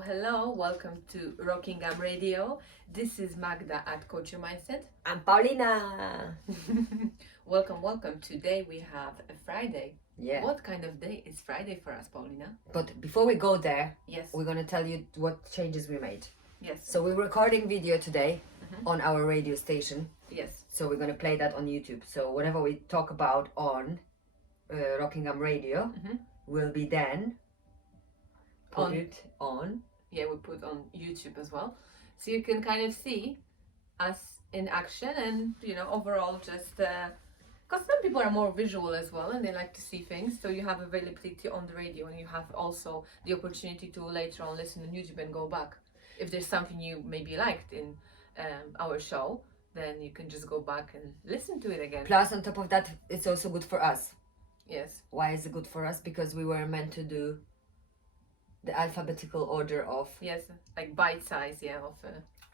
Hello, welcome to Rockingham Radio. This is Magda at Coach Your Mindset. I'm Paulina. welcome. Today we have a Friday. Yeah. What kind of day is Friday for us, Paulina? But before we go there, Yes. we're gonna tell you what changes we made. Yes. So we're recording video today on our radio station. Yes. So we're gonna play that on YouTube. So whatever we talk about on Rockingham Radio will be then put it on. Yeah, we put on YouTube as well, so you can kind of see us in action, and overall just because some people are more visual as well and they like to see things, so you have availability on the radio and you have also the opportunity to later on listen on YouTube and go back if there's something you maybe liked in our show, then you can just go back and listen to it again. Plus, on top of that, it's also good for us. Yes. Why is it good for us? Because we were meant to do the alphabetical order of... Yes, like bite size, yeah, of...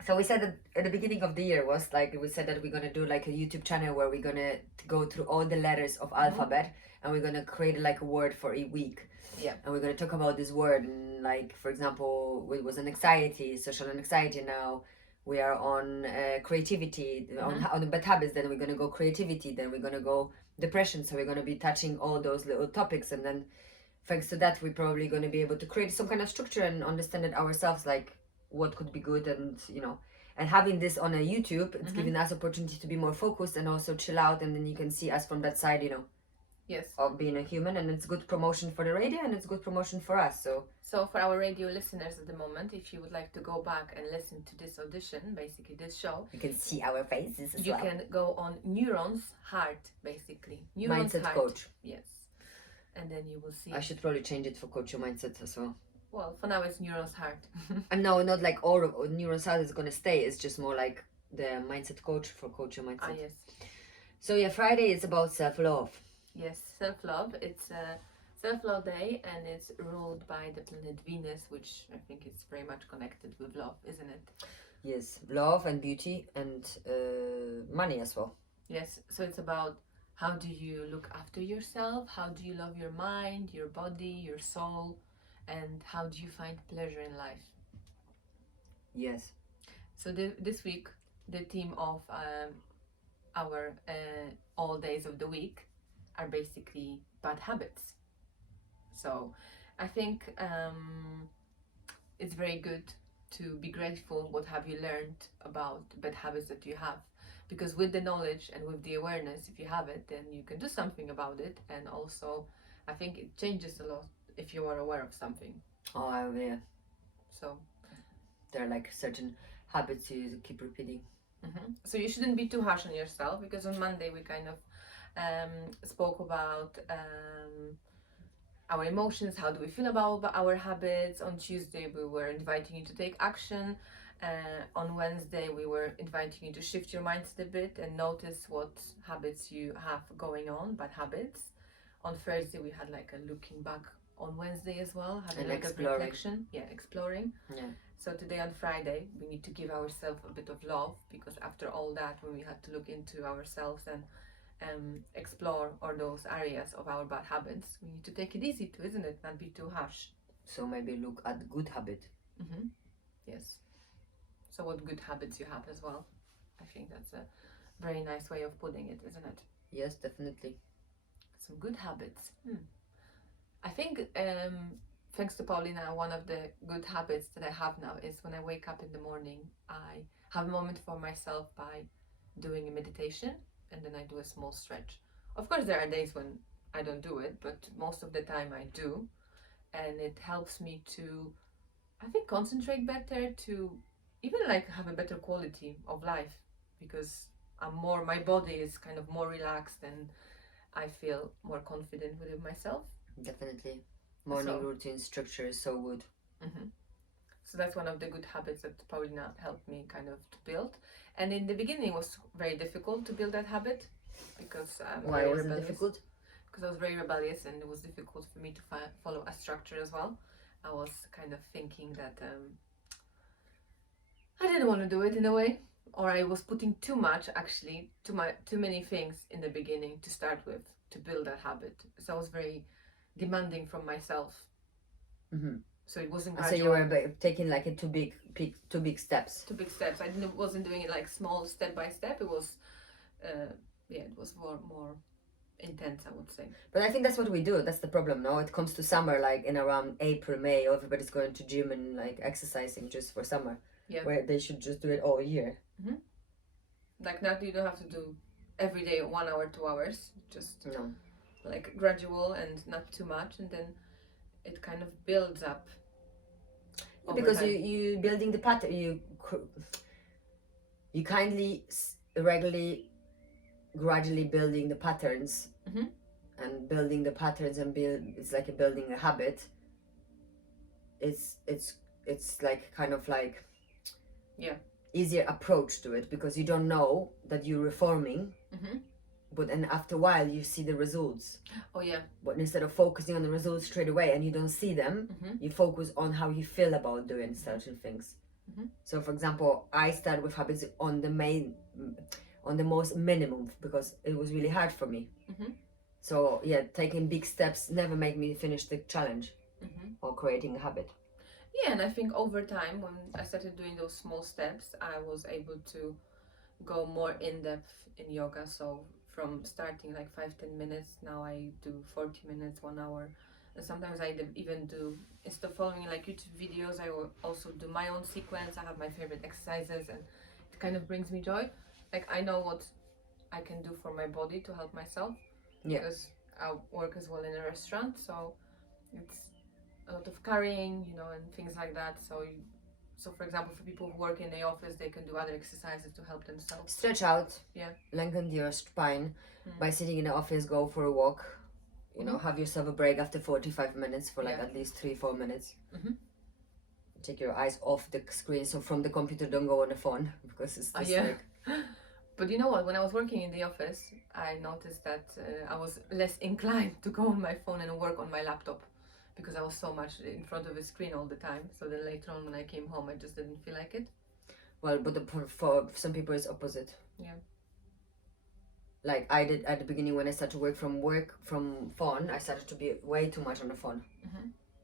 So we said that at the beginning of the year was like, we said that we're gonna do like a YouTube channel where we're gonna go through all the letters of alphabet and we're gonna create like a word for a week. Yeah. And we're gonna talk about this word, and like, for example, it was an anxiety, social anxiety. Now we are on creativity, on the bad habits. Then we're gonna go creativity. Then we're gonna go depression. So we're gonna be touching all those little topics, and then thanks to that, we're probably gonna be able to create some kind of structure and understand it ourselves, like what could be good, and and having this on a YouTube, it's giving us opportunity to be more focused and also chill out, and then you can see us from that side, Yes. of being a human, and it's good promotion for the radio and it's good promotion for us. So for our radio listeners at the moment, if you would like to go back and listen to this audition, basically this show, you can see our faces as you well. can go on Neurons Heart, basically. Neurons Mindset Heart. Coach. Yes. And then you will see. I should probably change it for Coach Your Mindset as well. Well, for now it's Neurons Heart. And no, not like all of Neurons Heart is gonna stay. It's just more like the Mindset Coach for Coach Your Mindset. Yes. So yeah, Friday is about self-love. Yes, self-love. It's a self-love day, and it's ruled by the planet Venus, which I think is very much connected with love, isn't it? Yes, love and beauty and money as well. Yes, so it's about how do you look after yourself, how do you love your mind, your body, your soul, and how do you find pleasure in life? Yes. So this week, the theme of our all days of the week are basically bad habits. So I think it's very good to be grateful what have you learned about bad habits that you have, because with the knowledge and with the awareness, if you have it, then you can do something about it. And also I think it changes a lot if you are aware of something. Oh yeah. So there are like certain habits you keep repeating. So you shouldn't be too harsh on yourself, because on Monday we kind of spoke about our emotions, how do we feel about our habits. On Tuesday we were inviting you to take action. On Wednesday we were inviting you to shift your mindset a bit and notice what habits you have going on, bad habits. On Thursday we had like a looking back on Wednesday as well, having like a reflection. Yeah, exploring. Yeah. So today on Friday we need to give ourselves a bit of love, because after all that, when we had to look into ourselves and explore all those areas of our bad habits, we need to take it easy too, isn't it? Not be too harsh. So maybe look at good habit. Yes. So what good habits you have as well. I think that's a very nice way of putting it, isn't it? Yes, definitely. Some good habits. I think thanks to Paulina, one of the good habits that I have now is when I wake up in the morning, I have a moment for myself by doing a meditation, and then I do a small stretch. Of course, there are days when I don't do it, but most of the time I do. And it helps me to, I think, concentrate better, to even like have a better quality of life, because my body is kind of more relaxed and I feel more confident within myself. Definitely. Morning routine structure is so good. So that's one of the good habits that Paulina helped me kind of to build. And in the beginning it was very difficult to build that habit, because why was it difficult? Because I was very rebellious, and it was difficult for me to follow a structure as well. I was kind of thinking that I didn't want to do it in a way, or I was putting too much, actually, too many things in the beginning to start with to build that habit. So I was very demanding from myself. So it wasn't So gradual. you were taking like a two big steps. 2 big steps. Wasn't doing it like small step by step. It was, it was more intense, I would say. But I think that's what we do. That's the problem. Now it comes to summer, like in around April, May, everybody's going to gym and like exercising just for summer. Yeah. Where they should just do it all year. Mm-hmm. Like now you don't have to do every day 1 hour, 2 hours. Just No. like gradual and not too much, and then it kind of builds up. Because you building the pattern, you kindly regularly gradually building the patterns, mm-hmm. and building the patterns and it's like building a habit. It's like kind of like easier approach to it, because you don't know that you're reforming, mm-hmm. but then after a while you see the results. Oh yeah. But instead of focusing on the results straight away and you don't see them, mm-hmm. you focus on how you feel about doing certain things. Mm-hmm. So for example, I started with habits on the most minimum, because it was really hard for me. Mm-hmm. So yeah, taking big steps never made me finish the challenge, mm-hmm. or creating a habit. Yeah, and I think over time, when I started doing those small steps, I was able to go more in depth in yoga. So from starting like 5-10 minutes, now I do 40 minutes, 1 hour. And sometimes I even do, instead of following like YouTube videos, I will also do my own sequence. I have my favorite exercises, and it kind of brings me joy. Like I know what I can do for my body to help myself. Yeah. Because I work as well in a restaurant, so it's a lot of carrying, and things like that. So for example, for people who work in the office, they can do other exercises to help themselves. Stretch out. Yeah. Lengthen your spine by sitting in the office. Go for a walk. Have yourself a break after 45 minutes for like at least 3-4 minutes. Mm-hmm. Take your eyes off the screen. So from the computer, don't go on the phone, because it's just like. But you know what? When I was working in the office, I noticed that I was less inclined to go on my phone and work on my laptop, because I was so much in front of a screen all the time. So then later on, when I came home, I just didn't feel like it. Well, but for some people, it's opposite. Yeah. Like I did at the beginning when I started to work from phone, I started to be way too much on the phone,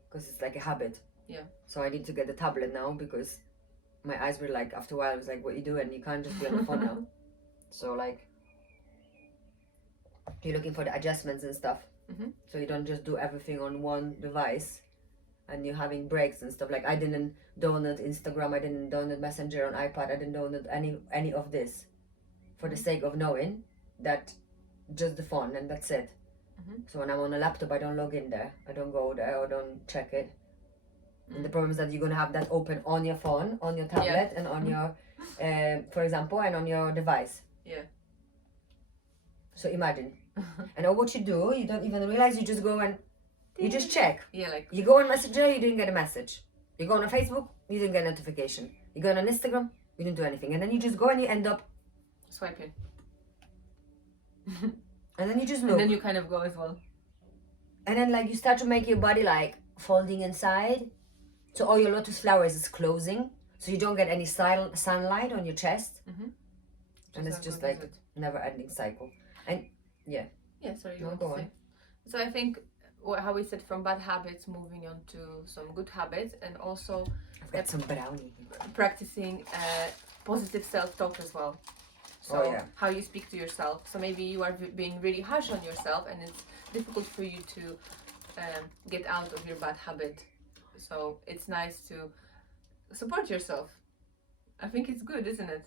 because it's like a habit. Yeah. So I need to get the tablet now, because my eyes were like, after a while, I was like, what you doing? You can't just be on the phone now. So like, you're looking for the adjustments and stuff. So you don't just do everything on one device, and you're having breaks and stuff. Like I didn't download Instagram, I didn't download Messenger on iPad, I didn't download any of this, for the sake of knowing that just the phone and that's it. So when I'm on a laptop, I don't log in there, I don't go there, or don't check it. And the problem is that you're gonna have that open on your phone, on your tablet, and on your, for example, and on your device. Yeah. So imagine. And all what you do, you don't even realize, you just go and you just check. Yeah, like you go on Messenger, you didn't get a message. You go on Facebook, you didn't get a notification. You go on Instagram, you didn't do anything. And then you just go and you end up swiping. And then you just look. And then you kind of go as well. And then like you start to make your body like folding inside. So all your lotus flowers is closing. So you don't get any sunlight on your chest. And it's just like never ending cycle. And yeah. Yeah, sorry, you No, want go to on. say. So I think how we said from bad habits moving on to some good habits, and also I've got some brownie. practicing positive self-talk as well. So how you speak to yourself. So maybe you are being really harsh on yourself, and it's difficult for you to get out of your bad habit. So it's nice to support yourself. I think it's good, isn't it?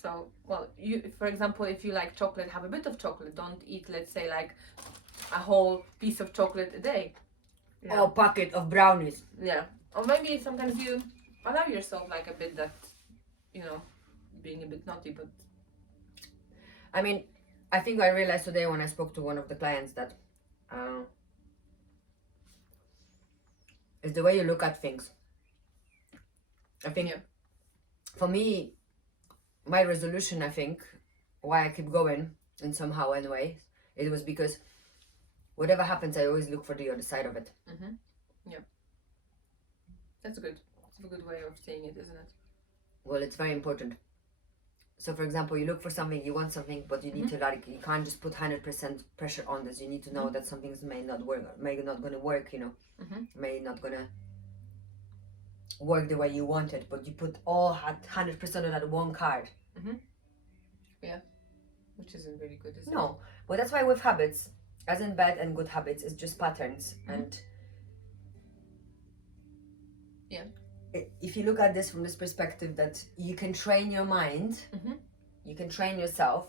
So, well, for example, if you like chocolate, have a bit of chocolate. Don't eat, let's say, like a whole piece of chocolate a day. Or packet of brownies. Yeah. Or maybe sometimes you allow yourself like a bit that, being a bit naughty, but... I mean, I think I realized today when I spoke to one of the clients that it's the way you look at things. I think for me, my resolution, I think, why I keep going, and somehow anyway, it was because whatever happens, I always look for the other side of it. Yeah. That's good. It's a good way of saying it, isn't it? Well, it's very important. So, for example, you look for something, you want something, but you need to you can't just put 100% pressure on this. You need to know that some things may not work, may not gonna work, may not gonna work the way you want it, but you put all 100% on that one card. Which isn't really good, is it? No, but that's why with habits, as in bad and good habits, it's just patterns. And if you look at this from this perspective, that you can train your mind, you can train yourself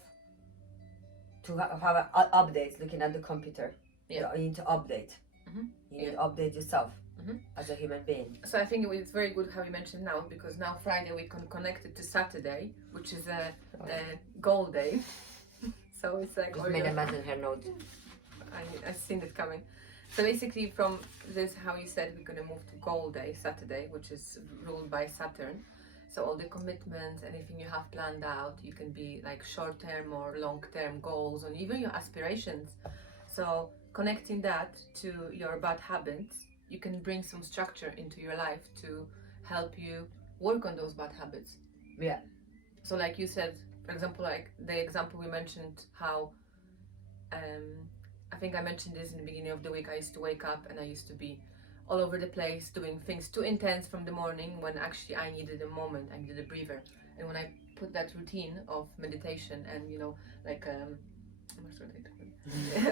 to have updates looking at the computer. You need to update. You need to update yourself as a human being. So I think it's very good how you mentioned now, because now Friday we can connect it to Saturday, which is a goal day. So it's like Just made a mess in her notes. I've seen it coming. So basically, from this, how you said, we're gonna move to goal day, Saturday, which is ruled by Saturn. So all the commitments, anything you have planned out, you can be like short-term or long-term goals, and even your aspirations. So connecting that to your bad habits, you can bring some structure into your life to help you work on those bad habits. Yeah. So like you said, for example, like the example we mentioned, how I think I mentioned this in the beginning of the week. I used to wake up and I used to be all over the place doing things too intense from the morning, when actually I needed a moment, I needed a breather. And when I put that routine of meditation and like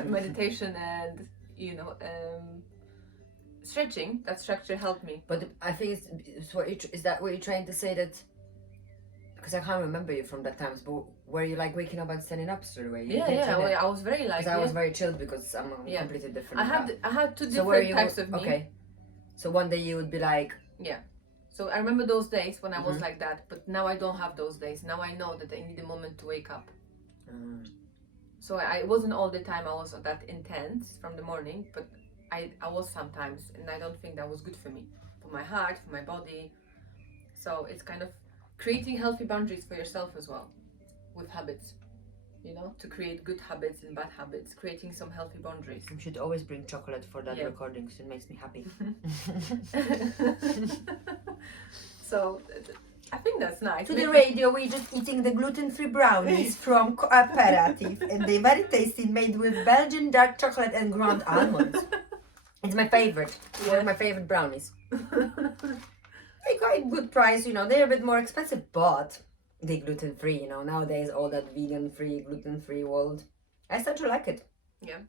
meditation and stretching, that structure helped me. But I think is that what you're trying to say, that because I can't remember you from that times, but were you like waking up and standing up straight away? I was very like. Because I was very chilled, because I'm completely different. I had two different types of me. Okay. So one day you would be like. Yeah. So I remember those days when I was like that, but now I don't have those days. Now I know that I need a moment to wake up. So I wasn't all the time I was that intense from the morning, but I was sometimes, and I don't think that was good for me, for my heart, for my body. So it's kind of creating healthy boundaries for yourself as well with habits, to create good habits and bad habits, creating some healthy boundaries. You should always bring chocolate for that recording, so it makes me happy. So I think that's nice. To the radio, we're just eating the gluten-free brownies from Cooperative, and they're very tasty, made with Belgian dark chocolate and ground almonds. It's my favorite. One of my favorite brownies. They got a good price, they're a bit more expensive, but they're gluten-free, nowadays all that vegan-free, gluten-free world. I start to like it. Yeah.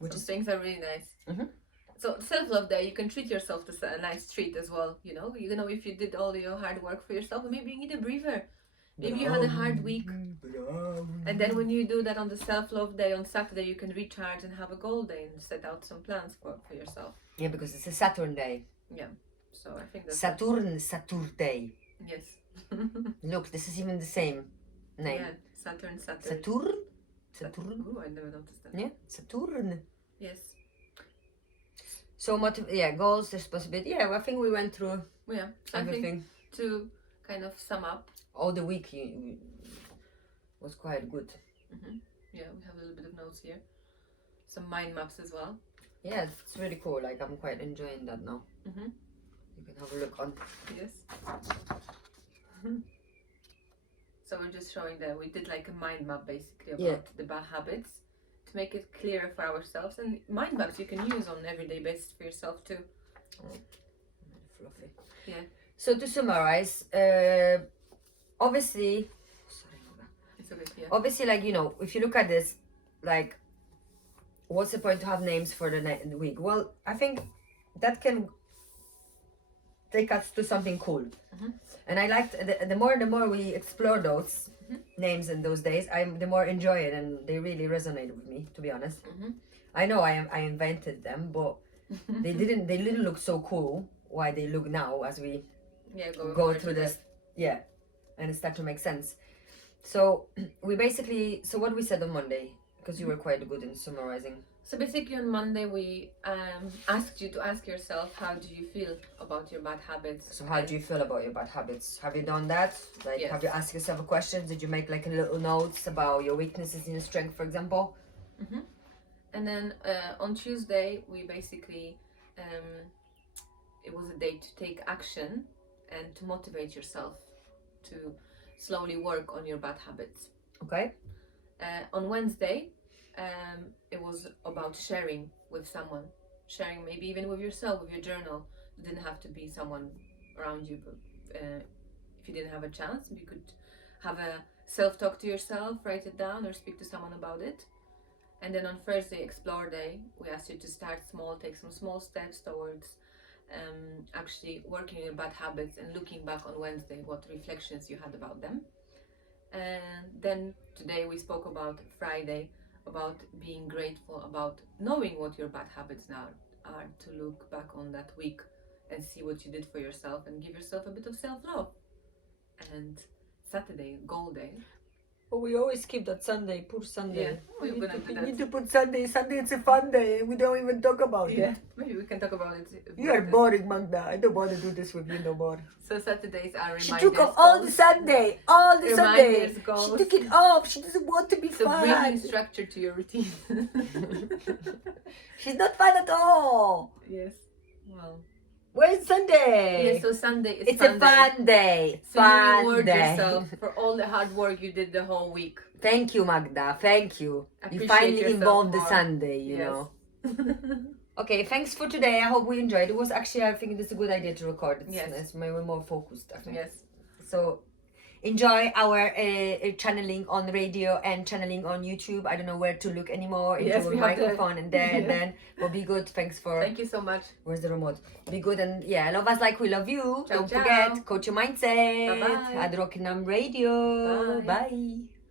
Things are really nice. So self-love day, you can treat yourself to a nice treat as well, if you did all your hard work for yourself, maybe you need a breather. Maybe you had a hard week. And then when you do that on the self-love day on Saturday, you can recharge and have a goal day and set out some plans for yourself. Yeah, because it's a Saturn day. Yeah. So I think that's Saturn day. Yes. Look, this is even the same name. Yeah, Saturn. Saturn? Oh, I never noticed that. Yeah, Saturn. Yes. So goals, responsibility. Yeah, I think we went through everything. To kind of sum up. All the week was quite good. Yeah, we have a little bit of notes here. Some mind maps as well. Yeah, it's really cool. Like, I'm quite enjoying that now. You can have a look on. Yes. So we're just showing that we did like a mind map basically about the bad habits to make it clearer for ourselves, and mind maps you can use on an everyday basis for yourself too. Fluffy. Yeah. So to summarize, obviously, it's okay. Yeah. Obviously, like, if you look at this, like, what's the point to have names for the week? Well, I think that can take us to something cool. And I liked the more we explore those names in those days, the more enjoy it, and they really resonate with me, to be honest. I know I invented them, but they didn't look so cool why they look now as we go through this. Yeah, and it starts to make sense. So what we said on Monday, because you were quite good in summarizing. So basically on Monday we asked you to ask yourself, how do you feel about your bad habits? So how do you feel about your bad habits? Have you done that? Like, have you asked yourself a question? Did you make like a little notes about your weaknesses and your strength, for example? And then on Tuesday we basically it was a day to take action and to motivate yourself to slowly work on your bad habits. Okay. On Wednesday it was about sharing with someone, sharing maybe even with yourself, with your journal. It didn't have to be someone around you. But if you didn't have a chance, you could have a self-talk to yourself, write it down, or speak to someone about it. And then on Thursday, Explore Day, we asked you to start small, take some small steps towards actually working on your bad habits and looking back on Wednesday, what reflections you had about them. And then today we spoke about Friday, about being grateful, about knowing what your bad habits now are, to look back on that week and see what you did for yourself and give yourself a bit of self-love. And Saturday, goal day. But we always skip that Sunday, poor Sunday. Yeah, we're gonna do that. need to put Sunday. Sunday, it's a fun day. We don't even talk about Yeah, it. maybe we can talk about it. You are boring, Magda. I don't want to do this with you no more. So Saturdays are reminders. She took off all the goals. Sunday. All the Sunday. Reminders, goals. She took it off. She doesn't want to be So fun. bringing structure to your routine. She's not fun at all. Yes. Well. Where's Sunday? Yeah, so Sunday is It's fun a fun day. So you Fun reward day. yourself for all the hard work you did the whole week. Thank you, Magda. Thank you. Appreciate You finally yourself involved the more. Sunday, you Yes. know. Okay, thanks for today. I hope we enjoyed. It was actually, I think it's a good idea to record. It's maybe more focused, I think. Yes. So enjoy our channeling on the radio and channeling on YouTube. I don't know where to look anymore. Into Yes, a we have to- microphone and there and then. But be good. Thanks for. Thank you so much. Where's the remote? Be good and yeah, love us like we love you. Ciao, Don't ciao. forget, coach your mindset. Bye-bye. Ad Rockingham Radio. Bye. Bye.